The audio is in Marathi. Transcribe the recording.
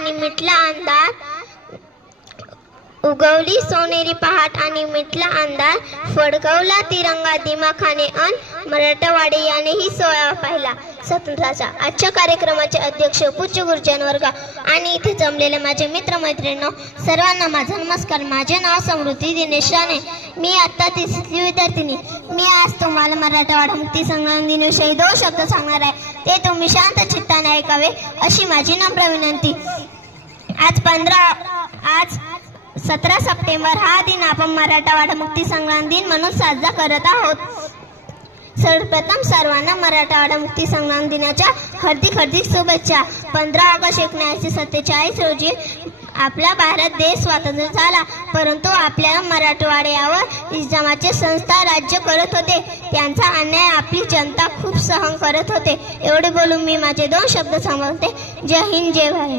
आणि मिटला अंधार, उगवली सोनेरी पहाट आणि मिटला अंधार, फडकवला तिरंगा दिमाखाने अन मराठवाडे यानेही सोहळा पाहिला स्वातंत्र्याचा। आजच्या कार्यक्रमाचे अध्यक्ष पूज्य गुरुजन वर्ग आणि इथे जमलेले माझे मित्रमैत्रिणींनो, सर्वांना माझा नमस्कार। माझे नाव समृद्धी दिनेश राणे, मी आता तिसरी विद्यार्थिनी। मी आज तुम्हाला मराठवाडा मुक्ती संग्राम दिनाविषयी 2 शब्द सांगणार आहे, ते तुम्ही शांत चित्ताने ऐकावे अशी माझी नम्र विनंती। आज 17 सप्टेंबर हा दिन आपण मराठवाडा मुक्ती संग्राम दिन म्हणून साजरा करत आहोत। सर्वप्रथम सर्वांना मराठवाडा मुक्ती संग्राम दिनाच्या हार्दिक शुभेच्छा। 15 ऑगस्ट 1947 रोजी आपला भारत देश स्वतंत्र झाला, परंतु आपल्या मराठवाड्यावर निजामाचे संस्था राज्य करत होते। त्यांचा अन्याय आपली जनता खूप सहन करत होते। एवढे बोलून मी माझे 2 शब्द संपवते। जय हिंद, जय भारत।